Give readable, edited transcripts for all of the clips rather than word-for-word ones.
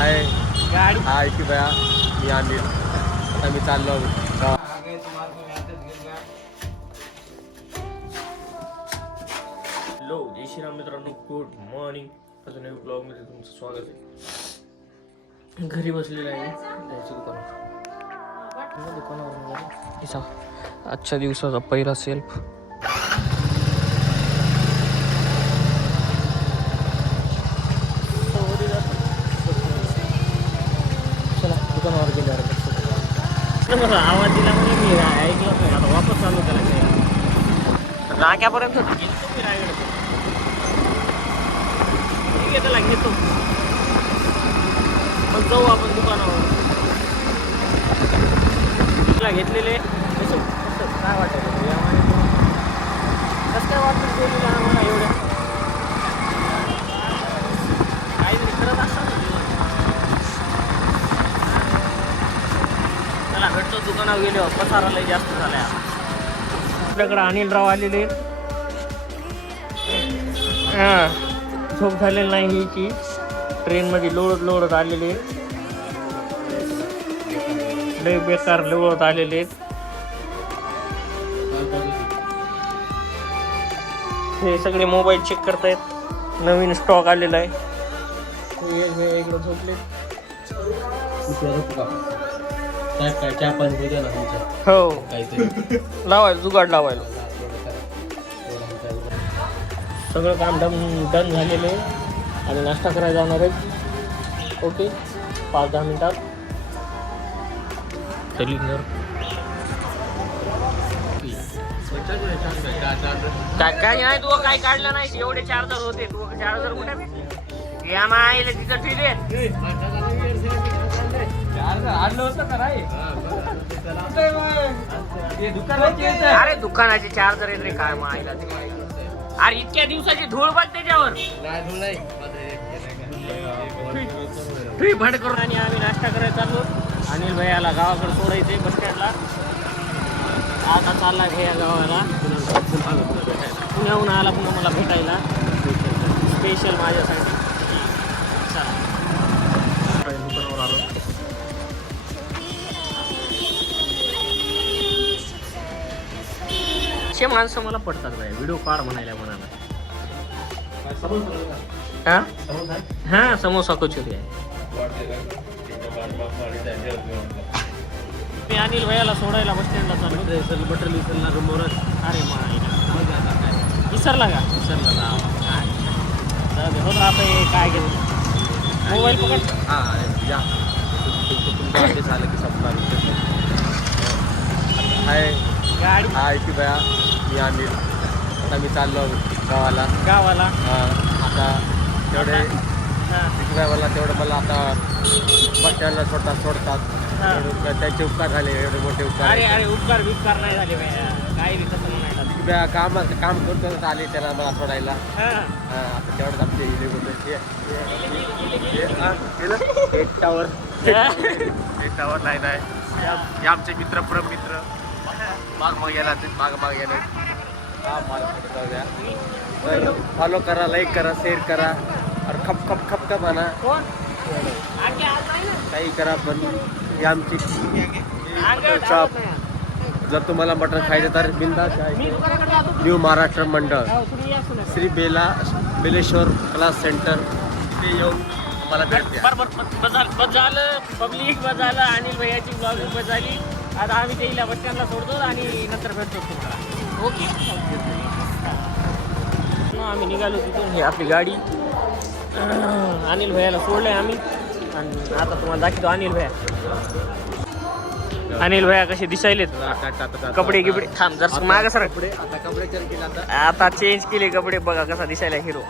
हाय गाडी हाय की बया मी अनिल. आता मी चाललो हॅलो जय श्रीराम मित्रांनो, गुड मॉर्निंग. अजून एक ब्लॉगमध्ये तुमचं स्वागत आहे. घरी बसलेलं आहे, जायचं दुकानावर. आजच्या दिवसाचा पहिला सेल्फ. चला दुकानावर गेल्यावर मला आवाज दिला म्हणजे मी ऐकलं नाही. आता वापस चालू करायचं नाक्यापर्यंत गेलो मी रायगड. ठीक आहे, त्याला घेतो मग जाऊ आपण दुकानावर. तुला घेतलेले कसं कसं काय वाटायचं यामध्ये, कसं काय वाटतं गेलेलं आम्हाला एवढ्या काहीतरी करत असतात. त्याला भेटतो दुकानावर गेल्यावर पसारा लय जास्त झाला. आपल्याकडे अनिलराव आलेले. हां, झोप झालेली नाही ही की ट्रेनमध्ये लोळत आलेले, लय बेकार लोळत आलेले. हे सगळे मोबाईल चेक करतायत, नवीन स्टॉक आलेला आहे. हे इकडं झोपले. हो लावायला जुगाड लावायला. सगळं काम डन झालेलं आहे आणि नाश्ता करायला जाणार आहे. ओके, 5-10 मिनिटात काय नाही. तू काय काढलं नाही, एवढे चार्जर होते. तू चार्जर कुठे या मायला तिथं ठीक आहे. अरे दुकानाचे चार्जर आहेत रे, काय मायला. अरे इतक्या दिवसाची धूळ बघ त्याच्यावर. फ्री भड करून आणि आम्ही नाश्ता करायला चाललो. अनिल भैयाला गावाकडे सोडायचे बस स्टँडला. आता चाललाय भैया गावाला. पुण्याहून आला पुन्हा मला भेटायला स्पेशल माझ्यासाठी. दुकानावर आलो. असे माणसं मला पडतात बाई, व्हिडिओ काढ म्हणायला म्हणाला. हा समोसा कचोरी आहे. मी अनिल भैयाला सोडायला बस स्टँडला चाललो. बटर विसरला रूमवरच. अरे विसरला का? विसरला ना. होत राहतं काय घेत मोबाईल पकड. झालं की संपला. हाय गाडी हाय की बया मी अनिल. आता मी चाललो गावाला. आता तेवढे ड्रायव्हरला तेवढं मला आता बस स्टँडला सोडतात. त्यांचे उपकार झाले, एवढे मोठे उपकार. अरे उपकार बिपकार नाही झाले काही बी तसं नाही. काम करतो आले त्याला मला सोडायला. आता तेवढंच आमचे एक टावर लाईन आहे. हे आमचे मित्र मित्र माग गेला फॉलो करा, लाईक करा, शेअर करा और खप म्हणा, काही करा. पण ही आमची शॉप. जर तुम्हाला मटण खायचं तर बिंदास आहे. न्यू महाराष्ट्र मंडळ, श्री बेलेश्वर क्लास सेंटर, ते येऊन मला भेटते. बस झालं पब्लिक, बस झालं अनिल भैयाची ब्लॉगिंग बस झाली. आता आम्ही तेला बस स्टँडला सोडतो आणि नंतर भेटतो तुम्हाला. ओके, आम्ही निघालो तिथून. हे आपली गाडी. अनिल भैयाला सोडलंय आम्ही आणि आता तुम्हाला दाखवतो अनिल भैया कसे दिसायलेत. कपडे गिपडे थांब जर माग सर. आता कपडे चेंज केले. आता चेंज केले कपडे. बघा कसा दिसायला हिरो.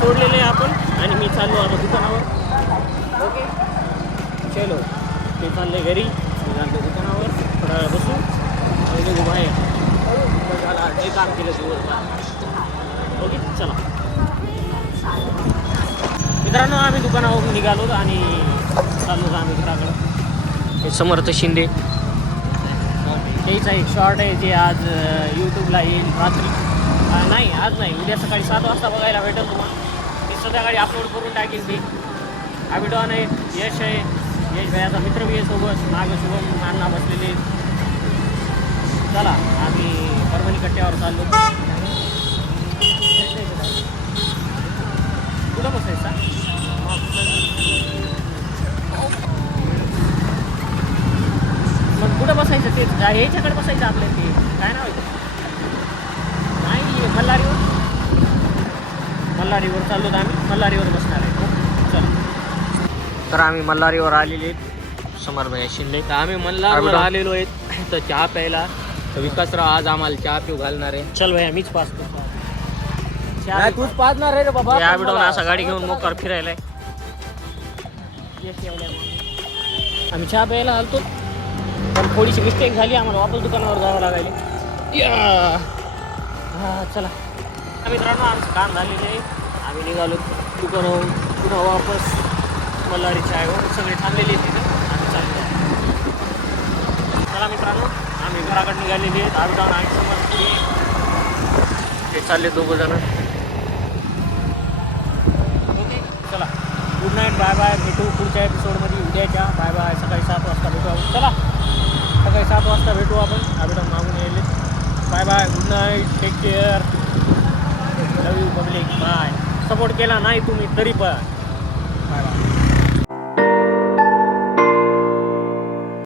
सोडलेले आपण आणि मी चाललो आता दुकानावर. ओके चलो, ते चालले घरी, मी चाललो दुकानावर. थोडा वेळ बसू आणि निघू बाहेर. झाला हे काम केलं दिवसभर. ओके चला मित्रांनो, आम्ही दुकानावरून निघालो आणि चाललो आम्ही घराकडं. हे समर्थ शिंदे तेच एक शॉर्ट आहे जे आज यूट्यूबला येईल रात्री. नाही आज नाही, उद्या सकाळी 7 वाजता बघायला भेटेल तुम्हाला. मी संध्याकाळी अपलोड करून टाकेल ती. आबिडॉन आहे, यश आहे, यश भैयाचा मित्र बी आहे सोबत, मागं शुभम अण्णा बसलेले. चला आम्ही परभणी कट्ट्यावर चाललो. कुठं बसायचा? मग कुठं बसायचं? ते याच्याकडे बसायचं आपल्या, ते काय नाव आहे? नाही, मल्हारीवर चाललो तर आम्ही मल्हारीवर बसणार आहे. चला, तर आम्ही मल्हारीवर आलेले आहेत. समर भैया शिंदे. तर आम्ही मल्हारवर आलेलो आहेत तर चहा प्यायला. तर विकासराव आज आम्हाला चहा पिऊ घालणार आहे. चल भैया, मीच पाचतो. तूच पाजणार आहे रे बाबा. आबिडॉन असा गाडी घेऊन मोकार फिरायला. आम्ही चहा प्यायला आलतो पण थोडीशी मिस्टेक झाली, आम्हाला वापस दुकानावर जावं लागेल. चला मित्रांनो, आमचं काम झालेलं आहे. आम्ही निघालो दुकानावर पुन्हा वापस मल्हारी चायवर. सगळे थांबलेले आहेत तिथे. आम्ही चाललो. चला मित्रांनो, आम्ही घराकडे निघालेले आहेत. आबिडॉन आणि समोर ते चालले दोघं जण. ओके, चला, गुड नाईट, बाय बाय. भेटू पुढच्या एपिसोडमध्ये उद्याच्या. Bye bye. सकाळी 7 वाजता भेटू आपण. चला, सकाळी 7 वाजता भेटू आपण. आबिडॉन मागून येईल. Bye bye, good night, take care, love you public, bye. Support केला नाही तुम्ही तरी पण बाय बाय.